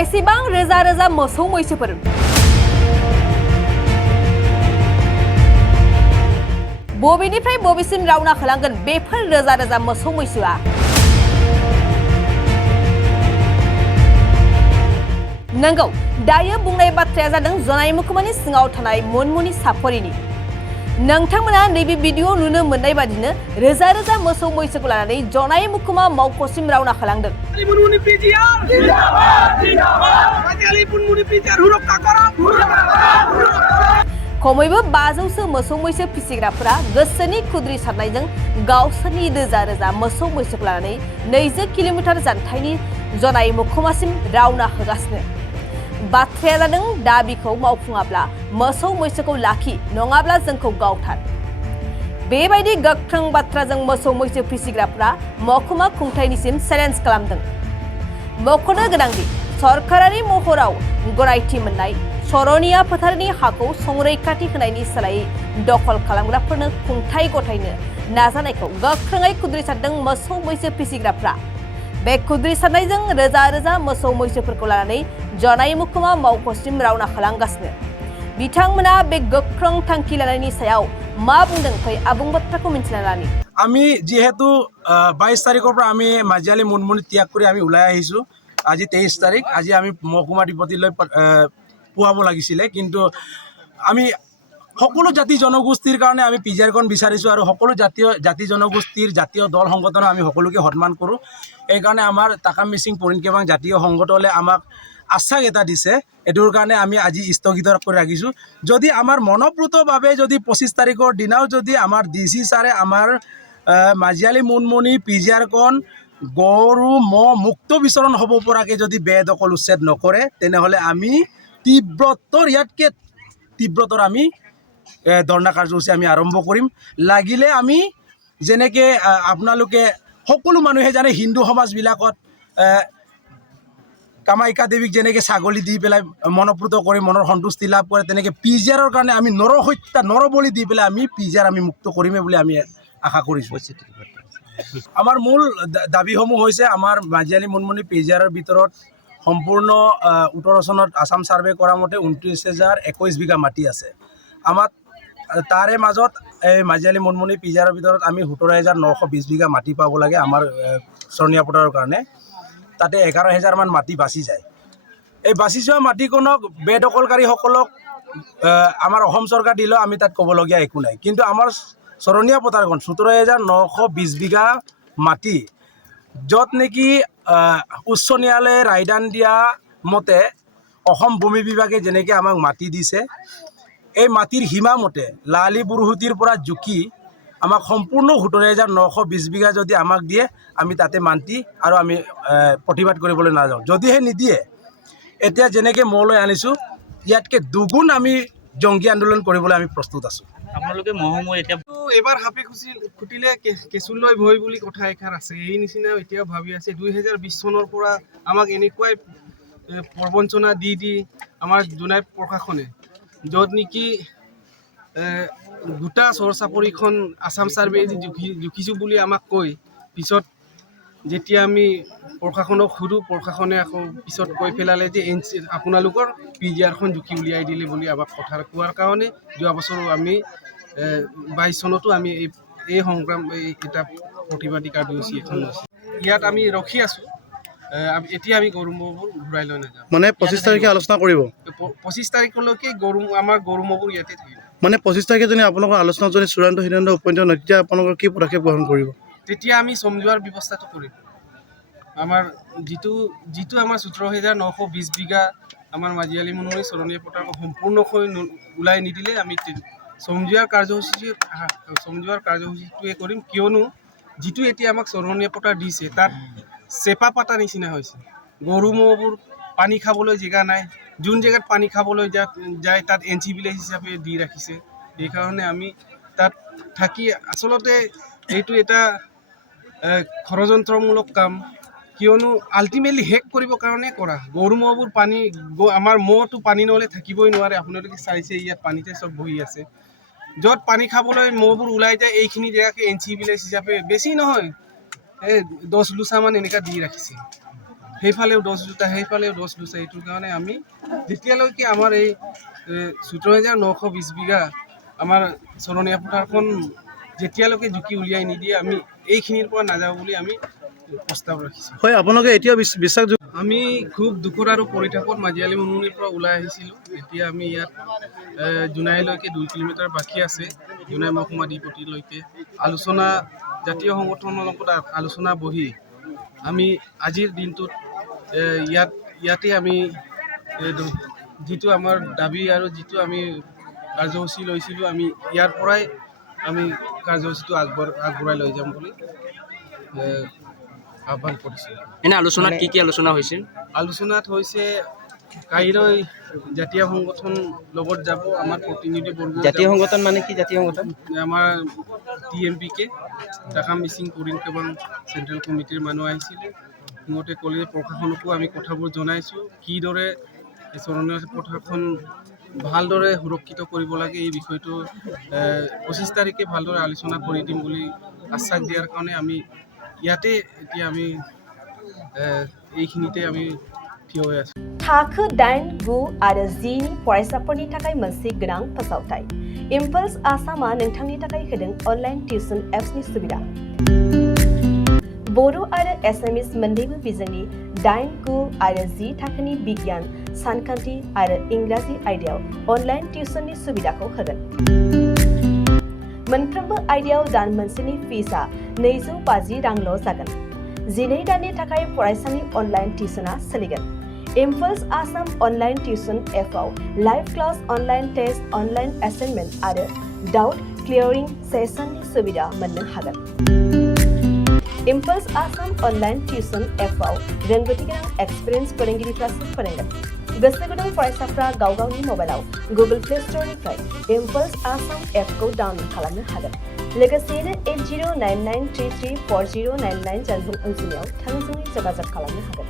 बेसेबां रोजा रोजा मोसौ मैसोफोर बबेनिफ्राय बबेसिम रावना होलांगोन बेफोर रोजा रोजा मोसौ मैसोआ नंगौ दायो बुंनाय बाथ्राया जादों जनाय मुखुमानि सिङाव थानाय मनमुनि साफरिनि नोंथांमोना नैबे भिडिअ नुनो मोननाय बादिनो रोजा रोजा मोसौ मैसोखौ लानानै जनाय मुखुमा मावख'सिम रावना होलांदों खमैबो 500सो मोसौ मैसो फिसिग्राफोरा गोसोनि खुद्रि सारनायजों गावसोरनि रोजा रोजा मोसौ मैसोखौ लानानै 20 किल'मिटार जानथायनि जनाय मुखुमासिम रावना होगासिनो बाथ्राया जादों दाबिखौ मावफुङाब्ला मोसौ मैसोखौ लाखि नङाब्ला जोंखौ गावथार बेबायदि गोख्रों बाथ्राजों मोसौ मैसो फिसिग्राफोरा महकुमा खुंथायनिसिम चेलेन्ज खालामदों मख'नो गोनांदि सरकारारि महराव गनायथि मोननाय सरनिया फोथारनि हाखौ संरैखाथि होनायनि सोलायै दखल खालामग्राफोरनो खुंथाय गथायनो नाजानायखौ गोख्रोङै खुद्रिसारदों मोसौ मैसो फिसिग्राफोरा बे खुद्रिसारनायजों रोजा रोजा मोसौ मैसोफोरखौ लानानै जनाय मुखुमा मावख'सिम रावना होलांगासिनो बिथांमोना बे गोख्रों थांखि लानायनि सायाव मा बुंदों फै आबुं बाथ्राखौ मिन्थिना लानि আমি যেহেতু 22 তাৰিখৰ পৰা আমি মাজিয়ালী মুনমুনি ত্যাগ কৰি আমি ওলাই আহিছো আজি 23 তাৰিখ আজি আমি মহকুমাধিপতিলৈ পুৱাব লাগিছিলে কিন্তু আমি সকলো জাতি জনগোষ্ঠীৰ কাৰণে আমি পিজাৰখন বিচাৰিছো আৰু সকলো জাতি জনগোষ্ঠীৰ জাতীয় দল সংগঠন আমি সকলোকে সন্মান কৰোঁ এই কাৰণে আমাৰ টাকাম মিচিং পৰিণকেবাং জাতীয় সংগঠনে আমাক আশ্বাস এটা দিছে এটোৰ কাৰণে আমি আজি স্থগিত কৰি ৰাখিছোঁ যদি আমাৰ মনপ্ৰতভাৱে যদি 25 তাৰিখৰ দিনাও যদি আমাৰ ডিসি ছাৰে আমাৰ মাজিয়ালী মুনমুনি পিজাৰখন গৰু মহ মুক্ত বিচৰণ হ'ব পৰাকৈ যদি বেদখল উচ্ছেদ নকৰে তেনেহ'লে আমি তীব্ৰতৰ ইয়াতকৈ তীব্ৰতৰ আমি ধৰ্ণা কাৰ্যসূচী আমি আৰম্ভ কৰিম লাগিলে আমি যেনেকৈ আপোনালোকে সকলো মানুহে জানে হিন্দু সমাজবিলাকত কামাখ্যা দেৱীক যেনেকৈ ছাগলী দি পেলাই মনপ্ৰত কৰি মনৰ সন্তুষ্টি লাভ কৰে তেনেকৈ পিজাৰৰ কাৰণে আমি নৰহত্যা নৰবলি দি পেলাই আমি পিজাৰ আমি মুক্ত কৰিমেই বুলি আমি আশা কৰিছোঁ আমাৰ মূল দাবীসমূহ হৈছে আমাৰ মাজিয়ালী মুনমুনি পিজাৰৰ ভিতৰত সম্পূৰ্ণ 18 চনত আসাম সাৰ্ভে কৰা মতে 29,021 বিঘা মাটি আছে আমাৰ তাৰে মাজত এই মাজিয়ালী মুনমুনি পিজাৰৰ ভিতৰত আমি 17,920 বিঘা মাটি পাব লাগে আমাৰ চৰণীয়া পথাৰৰ কাৰণে তাতে 11,000 মান মাটি বাচি যায় এই বাচি যোৱা মাটিকণক বেদখলকাৰীসকলক আমাৰ অসম চৰকাৰ দিলেও আমি তাত ক'বলগীয়া একো নাই কিন্তু আমাৰ চৰণীয়া পথাৰখন 17,920 বিঘা মাটি য'ত নেকি উচ্চ ন্যায়ালয়ে ৰায়দান দিয়া মতে অসম ভূমি বিভাগে যেনেকৈ আমাক মাটি দিছে এই মাটিৰ সীমা মতে লালি বুৰহুটিৰ পৰা জুকি আমাক সম্পূৰ্ণ 17,920 বিঘা যদি আমাক দিয়ে আমি তাতে মান্তি আৰু আমি প্ৰতিবাদ কৰিবলৈ নাযাওঁ যদিহে নিদিয়ে এতিয়া যেনেকৈ মলৈ আনিছোঁ ইয়াতকৈ দুগুণ আমি জংগী আন্দোলন কৰিবলৈ আমি প্ৰস্তুত আছোঁ আপোনালোকে মহময় এতিয়া এবাৰ হাপি খুটিলে কেঁচুলৈ ভয় বুলি কথা এষাৰ আছে এই নিচিনা এতিয়াও ভাবি আছে 2020 চনৰ পৰা আমাক এনেকুৱাই প্ৰবঞ্চনা দি আমাৰ জোনাই প্ৰশাসনে য'ত নেকি গোটা চৰ চাপৰিখন আসাম চাৰ্ভে জুখিছোঁ বুলি আমাক কৈ পিছত যেতিয়া আমি প্ৰশাসনক সুধো প্ৰশাসনে আকৌ পিছত কৈ পেলালে যে আপোনালোকৰ পিজিআৰখন জুখি উলিয়াই দিলে বুলি আমাক কথা কোৱাৰ কাৰণে যোৱা বছৰো আমি 22 চনতো আমি এই সংগ্ৰাম এটা প্ৰতিবাদী কাৰ্যসূচী এখন লৈছোঁ ইয়াত আমি ৰখি আছোঁ এতিয়া আমি গৰু ম'হবোৰ ঘূৰাই লৈ নাযাওঁ মানে 25 তাৰিখে আলোচনা কৰিব 25 তাৰিখলৈকে আমাৰ গৰু ম'হবোৰ ইয়াতে থাকিব মানে 25 তাৰিখে যদি আপোনালোকৰ আলোচনা যদি চূড়ান্ত সিদ্ধান্ত উপনীত নহয় তেতিয়া আপোনালোকৰ কি পদক্ষেপ গ্ৰহণ কৰিব তেতিয়া আমি সমঝোৱাৰ ব্যৱস্থাটো কৰিম আমাৰ যিটো আমাৰ 17,920 বিঘা আমাৰ মাজিয়ালী মুনমুনি চৰণীয়া পথাৰখন সম্পূৰ্ণকৈ ওলাই নিদিলে আমি সমঝোৱাৰ কাৰ্যসূচীটোৱে কৰিম কিয়নো যিটো এতিয়া আমাক চৰণীয়া পথাৰ দিছে তাত চেপা পাতা নিচিনা হৈছে গৰু ম'হবোৰ পানী খাবলৈ জেগা নাই যোন জেগাত পানী খাবলৈ যায় তাত এনচি ভিলেজ হিচাপে দি ৰাখিছে সেইকাৰণে আমি তাত থাকি আচলতে এইটো এটা ষড়যন্ত্ৰমূলক কাম কিয়নো আল্টিমেটলি হেক কৰিবৰ কাৰণে কৰা গৰু ম'হবোৰ পানী আমাৰ ম'হটো পানী নহ'লে থাকিবই নোৱাৰে আপোনালোকে চাইছে ইয়াত পানীতে চব বহি আছে য'ত পানী খাবলৈ ম'হবোৰ ওলাই যায় এইখিনি জেগাকে এনচি ভিলেজ হিচাপে বেছি নহয় 10 লুচামান এনেকুৱা দি ৰাখিছে সেইফালেও 10 দুটা সেইফালেও 10 দুটা এইটোৰ কাৰণে আমি যেতিয়ালৈকে আমাৰ এই 17,920 বিঘা আমাৰ চৰণীয়া পথাৰখন যেতিয়ালৈকে জুকি উলিয়াই নিদিয়ে আমি এইখিনিৰ পৰা নাযাওঁ বুলি আমি প্ৰস্তাৱ ৰাখিছোঁ। হয় আপোনালোকে এতিয়াও বিশ্বাসযোগ্য আমি খুব দুখৰ আৰু পৰিতাপত মাজিয়ালী মুনুনিৰ পৰা ওলাই আহিছিলোঁ। এতিয়া আমি ইয়াত জোনাইলৈকে 2 কিলোমিটাৰ বাকী আছে, জোনাই মহকুমা ডিপটিলৈকে আলোচনা জাতীয় সংগঠনৰ লগত আলোচনা বহি আমি আজিৰ দিনটোত ইয়াতে আমি যিটো আমাৰ দাবী আৰু যিটো আমি কাৰ্যসূচী লৈছিলোঁ আমি ইয়াৰ পৰাই আমি কাৰ্যসূচীটো আগবঢ়াই লৈ যাম বুলি আহ্বান কৰিছোঁ। এনে আলোচনাত কি আলোচনা হৈছিল? আলোচনাত হৈছে কাইলৈ জাতীয় সংগঠন লগত যাব, আমাৰ প্ৰতিনিধি বৰ্গ জাতীয় সংগঠন মানে কি? জাতীয় সংগঠন আমাৰ TMPK টাকা মিচিং কৰিং কেৱল চেণ্ট্ৰেল কমিটিৰ মানুহ আহিছিলে। সিহঁতে ক'লে প্ৰশাসনকো আমি কথাবোৰ জনাইছোঁ কিদৰে এই চৰণীয়া পথাৰখন ভালদৰে সুৰক্ষিত কৰিব লাগে এই বিষয়টো 25 তাৰিখে ভালদৰে আলোচনা কৰি দিম বুলি আশ্বাস দিয়াৰ কাৰণে আমি ইয়াতে এতিয়া আমি এইখিনিতে আমি থিয় হৈ আছোঁ। थाखो 8, 9 आरो 10 नि फरायसाफोरनि थाखाय मोनसे गोनां फोसावथाय। इम्पल्स आसामआ नोंथांनि थाखाय होदों अनलाइन टिउसन एप्सनि सुबिदा। बर' आरो एसामिस मोन्नैबो बिजोंनि 8, 9 आरो 10 थाखोनि बिगियान, सानखान्थि आरो इंराजि आयदायाव अनलाइन टिउसननि सुबिदाखौ होगोन। मोनफ्रोमबो आयदायाव दान मोनसेनि फिसआ 250 रांल' जागोन। 12 दाननि थाखाय फरायसानि अनलाइन टिउसनआ सोलिगोन। इम्पल्स आसाम अनलाइन टिउसन एपआव live class, online test, online assignment आरो डाउट क्लियरिं सेसननि सुबिदा मोननो हागोन। इम्पल्स आसाम अनलाइन टिउसन एपआव रोंगौथि गोनां एक्सपिरियेन्स फोरोंगिरिफ्रासो फोरोंगोन। गोसो गुदुं फरायसाफ्रा गाव गावनि मबाइलाव गुगल प्ले स्ट'रनिफ्राय इम्पल्स आसाम एपखौ डाउनल'ड खालामनो हागोन। लोगोसेयैनो 8099334099 जानबुं अनजिमायाव थोंजोङै जगाजग खालामनो हागोन।